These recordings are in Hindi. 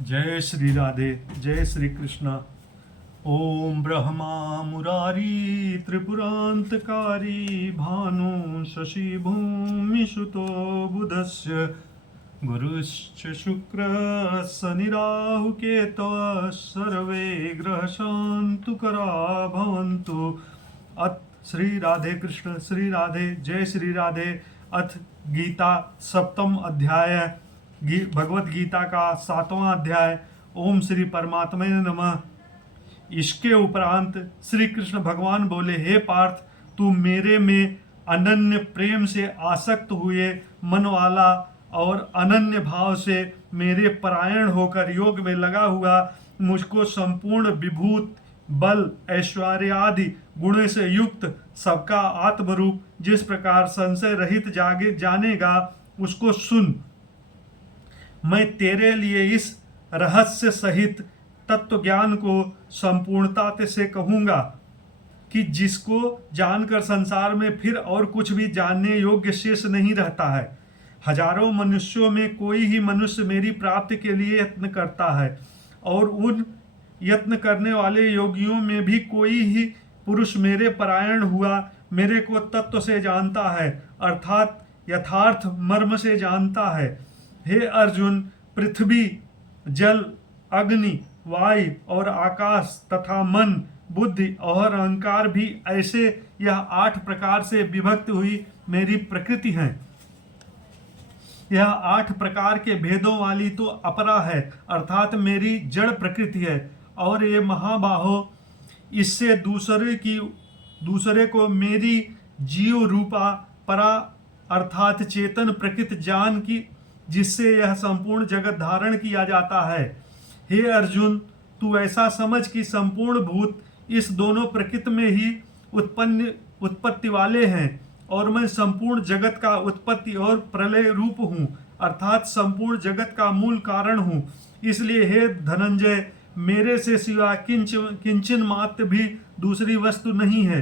जय श्री राधे, जय श्री कृष्ण। ओम ब्रह्मा मुरारी त्रिपुरांतकारी भानु शशि भूमि सुतो बुधस्य गुरुश्च शुक्र शनि राहु केतवः सर्वे ग्रह शांतुकरा भवन्तु। अथ श्री राधे कृष्ण, श्री राधे, जय श्री राधे। अथ गीता सप्तम अध्याय, भगवत गीता का 7वां अध्याय। ओम श्री परमात्मा नमः। इसके उपरांत श्री कृष्ण भगवान बोले, हे पार्थ, तू मेरे में अनन्य प्रेम से आसक्त हुए मन वाला और अनन्य भाव से मेरे परायण होकर योग में लगा हुआ मुझको संपूर्ण विभूत बल ऐश्वर्य आदि गुणों से युक्त सबका आत्मरूप जिस प्रकार संशय रहित जानेगा उसको सुन। मैं तेरे लिए इस रहस्य सहित तत्व ज्ञान को संपूर्णता से कहूँगा कि जिसको जानकर संसार में फिर और कुछ भी जानने योग्य शेष नहीं रहता है। हजारों मनुष्यों में कोई ही मनुष्य मेरी प्राप्ति के लिए यत्न करता है और उन यत्न करने वाले योगियों में भी कोई ही पुरुष मेरे परायण हुआ मेरे को तत्व से जानता है, अर्थात यथार्थ मर्म से जानता है। हे अर्जुन, पृथ्वी, जल, अग्नि, वायु और आकाश तथा मन, बुद्धि और अहंकार भी ऐसे यह 8 प्रकार से विभक्त हुई मेरी प्रकृति है। यह 8 प्रकार के भेदों वाली तो अपरा है, अर्थात मेरी जड़ प्रकृति है। और ये महाबाहो, इससे दूसरे को मेरी जीव रूपा परा अर्थात चेतन प्रकृति जान की, जिससे यह संपूर्ण जगत धारण किया जाता है। हे अर्जुन, तू ऐसा समझ कि संपूर्ण भूत इस दोनों प्रकृति में ही उत्पत्ति वाले हैं और मैं संपूर्ण जगत का उत्पत्ति और प्रलय रूप हूँ, अर्थात संपूर्ण जगत का मूल कारण हूँ। इसलिए हे धनंजय, मेरे से सिवा किंचन मात्र भी दूसरी वस्तु नहीं है।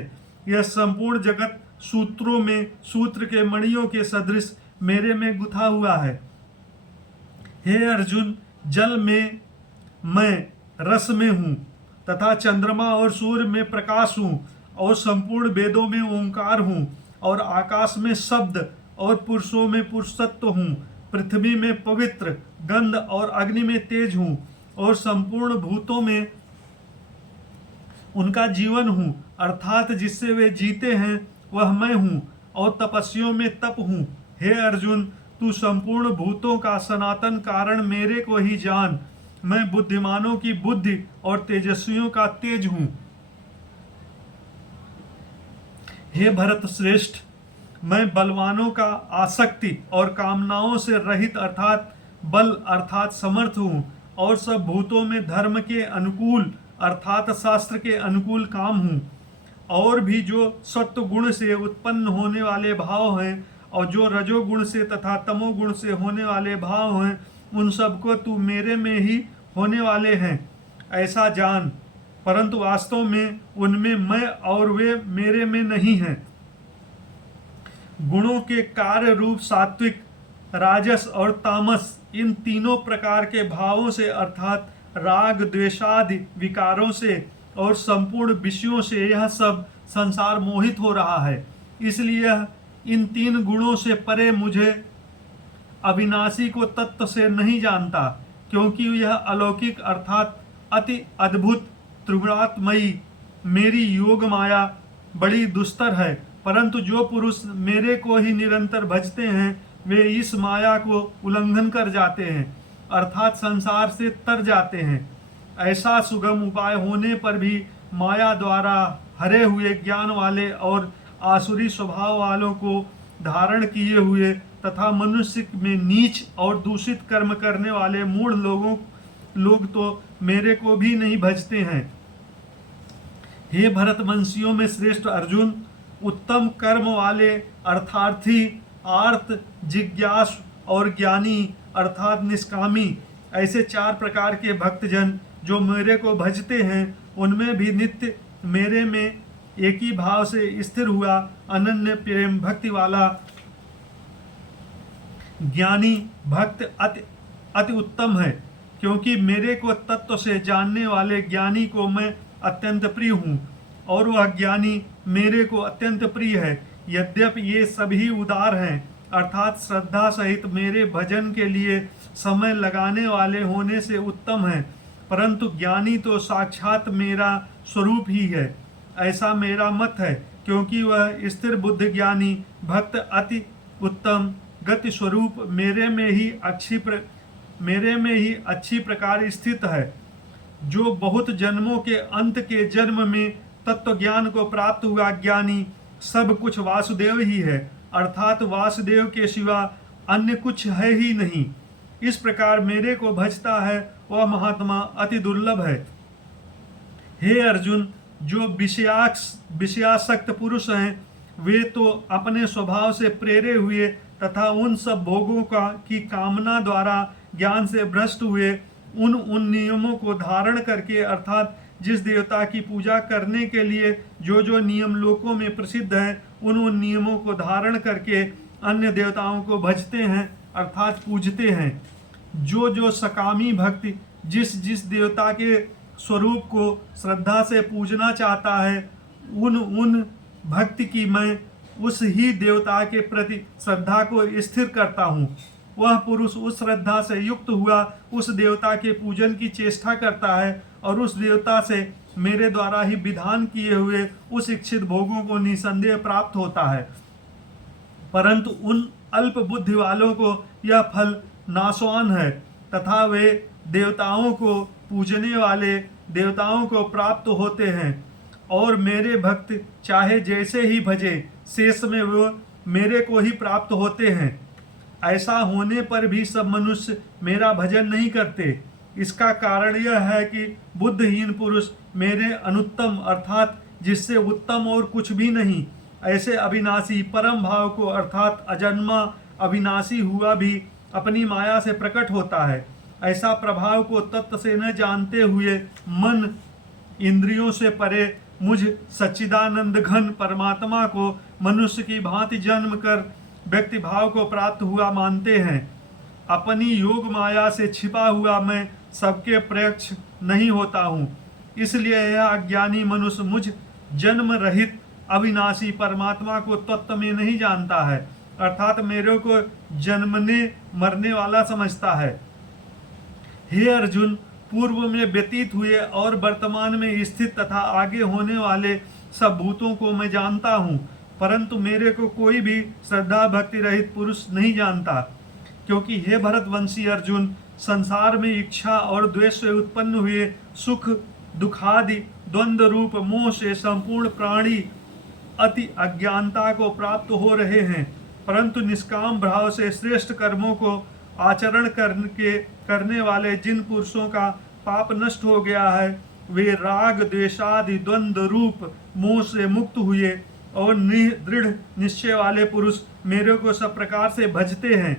यह संपूर्ण जगत सूत्रों में सूत्र के मणियों के सदृश मेरे में गुथा हुआ है। हे अर्जुन, जल में मैं रस में हूँ तथा चंद्रमा और सूर्य में प्रकाश हूँ और संपूर्ण वेदों में ओंकार हूँ और आकाश में शब्द और पुरुषों में पुरुषत्व हूँ। पृथ्वी में पवित्र, गंध और अग्नि में तेज हूँ और संपूर्ण भूतों में उनका जीवन हूँ, अर्थात जिससे वे जीते हैं वह मैं हूँ और तपस्वियों में तप हूँ। हे अर्जुन, तू संपूर्ण भूतों का सनातन कारण मेरे को ही जान। मैं बुद्धिमानों की बुद्धि और तेजस्वियों का तेज हूँ। हे भरत श्रेष्ठ, मैं बलवानों का आसक्ति और कामनाओं से रहित अर्थात बल अर्थात समर्थ हूँ और सब भूतों में धर्म के अनुकूल अर्थात शास्त्र के अनुकूल काम हूँ। और भी जो सत्व गुण से उत्पन्न होने वाले भाव हैं और जो रजोगुण से तथा तमोगुण से होने वाले भाव हैं, उन सबको तू मेरे में ही होने वाले हैं ऐसा जान, परंतु वास्तव में उनमें मैं और वे मेरे में नहीं हैं। गुणों के कार्य रूप सात्विक, राजस और तामस, इन तीनों प्रकार के भावों से अर्थात राग द्वेषादि विकारों से और संपूर्ण विषयों से यह सब संसार मोहित हो रहा है। इसलिए इन 3 गुणों से परे मुझे अविनाशी को तत्व से नहीं जानता, क्योंकि यह अलौकिक अर्थात अति अद्भुत त्रिगुणात्मयी मेरी योग माया बड़ी दुस्तर है। परंतु जो पुरुष मेरे को ही निरंतर भजते हैं वे इस माया को उल्लंघन कर जाते हैं, अर्थात संसार से तर जाते हैं। ऐसा सुगम उपाय होने पर भी माया द्वारा हरे हुए ज्ञान वाले और आसुरी स्वभाव वालों को धारण किए हुए तथा मनुष्य में नीच और दूषित कर्म करने वाले मूढ़ लोग तो मेरे को भी नहीं भजते हैं। हे भरतवंशियों में श्रेष्ठ अर्जुन, उत्तम कर्म वाले अर्थार्थी, आर्त, जिज्ञासु और ज्ञानी अर्थात निष्कामी, ऐसे 4 प्रकार के भक्तजन जो मेरे को भजते हैं, उनमें भी नित्य मेरे में एक ही भाव से स्थिर हुआ अनन्य प्रेम भक्ति वाला ज्ञानी भक्त अति उत्तम है। क्योंकि मेरे को तत्व से जानने वाले ज्ञानी को मैं अत्यंत प्रिय हूँ और वह ज्ञानी मेरे को अत्यंत प्रिय है। यद्यपि ये सभी उदार हैं, अर्थात श्रद्धा सहित मेरे भजन के लिए समय लगाने वाले होने से उत्तम है, परंतु ज्ञानी तो साक्षात मेरा स्वरूप ही है, ऐसा मेरा मत है। क्योंकि वह स्थिर बुद्ध ज्ञानी भक्त अति उत्तम गति स्वरूप मेरे में ही अच्छी प्रकार स्थित है। जो बहुत जन्मों के अंत के जन्म में तत्व ज्ञान को प्राप्त हुआ ज्ञानी सब कुछ वासुदेव ही है, अर्थात वासुदेव के सिवा अन्य कुछ है ही नहीं। इस प्रकार मेरे को भजता है वह महात्मा अति दुर्लभ है। हे अर्जुन, जो विषयासक्त पुरुष हैं वे तो अपने स्वभाव से प्रेरे हुए तथा उन सब भोगों की कामना द्वारा ज्ञान से भ्रष्ट हुए उन नियमों को धारण करके, अर्थात जिस देवता की पूजा करने के लिए जो नियम लोकों में प्रसिद्ध हैं उन नियमों को धारण करके अन्य देवताओं को भजते हैं, अर्थात पूजते हैं। जो सकामी भक्ति जिस देवता के स्वरूप को श्रद्धा से पूजना चाहता है उन भक्ति की मैं उस ही देवता के प्रति श्रद्धा को स्थिर करता हूँ। वह पुरुष उस श्रद्धा से युक्त हुआ उस देवता के पूजन की चेष्टा करता है और उस देवता से मेरे द्वारा ही विधान किए हुए उस इच्छित भोगों को निसंदेह प्राप्त होता है। परंतु उन अल्प बुद्धि वालों को यह फल नाशवान है तथा वे देवताओं को पूजने वाले देवताओं को प्राप्त होते हैं और मेरे भक्त चाहे जैसे ही भजे शेष में वो मेरे को ही प्राप्त होते हैं। ऐसा होने पर भी सब मनुष्य मेरा भजन नहीं करते। इसका कारण यह है कि बुद्धहीन पुरुष मेरे अनुत्तम अर्थात जिससे उत्तम और कुछ भी नहीं ऐसे अविनाशी परम भाव को अर्थात अजन्मा अविनाशी हुआ भी अपनी माया से प्रकट होता है। ऐसा प्रभाव को तत्व से न जानते हुए मन इंद्रियों से परे मुझ सच्चिदानंद घन परमात्मा को मनुष्य की भांति जन्म कर व्यक्ति भाव को प्राप्त हुआ मानते हैं। अपनी योग माया से छिपा हुआ मैं सबके प्रत्यक्ष नहीं होता हूँ, इसलिए यह अज्ञानी मनुष्य मुझ जन्म रहित अविनाशी परमात्मा को तत्व में नहीं जानता है, अर्थात मेरे को जन्मने मरने वाला समझता है। हे अर्जुन, पूर्व में व्यतीत हुए और वर्तमान में स्थित तथा आगे होने वाले सब भूतों को मैं जानता हूँ, परंतु मेरे को कोई भी श्रद्धा भक्ति रहित पुरुष नहीं जानता। क्योंकि हे भरतवंशी अर्जुन, संसार में इच्छा और द्वेष से उत्पन्न हुए सुख दुखादि द्वंद्व रूप मोह से संपूर्ण प्राणी अति अज्ञानता को प्राप्त हो रहे हैं, परंतु निष्काम भाव से श्रेष्ठ कर्मों को आचरण करने वाले जिन पुरुषों का पाप नष्ट हो गया है वे राग द्वेषादि द्वंद्व रूप मोह से मुक्त हुए और दृढ़ निश्चय वाले पुरुष मेरे को सब प्रकार से भजते हैं।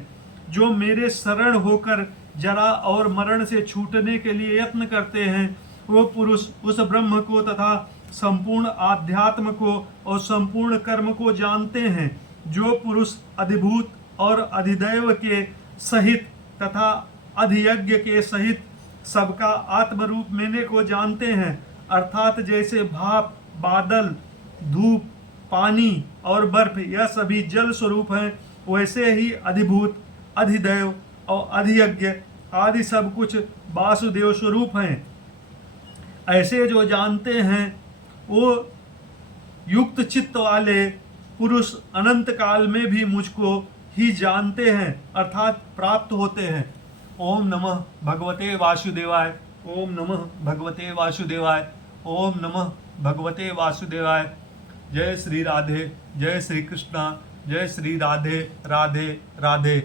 जो मेरे शरण होकर जरा और मरण से छूटने के लिए यत्न करते हैं वो पुरुष उस ब्रह्म को तथा संपूर्ण आध्यात्म को और संपूर्ण कर्म को जानते हैं। जो पुरुष अधिभूत और अधिदैव के सहित तथा अधियज्ञ के सहित सबका आत्मरूप मैंने को जानते हैं, अर्थात जैसे भाप बादल धूप पानी और बर्फ यह सभी जल स्वरूप हैं, वैसे ही अधिभूत अधिदैव और अधियज्ञ आदि सब कुछ वासुदेव स्वरूप हैं। ऐसे जो जानते हैं वो युक्त चित्त वाले पुरुष अनंत काल में भी मुझको ही जानते हैं, अर्थात प्राप्त होते हैं। ओम नमः भगवते वासुदेवाय। ओम नमः भगवते वासुदेवाय। ओम नमः भगवते वासुदेवाय। जय श्री राधे, जय श्री कृष्णा, जय श्री राधे राधे राधे।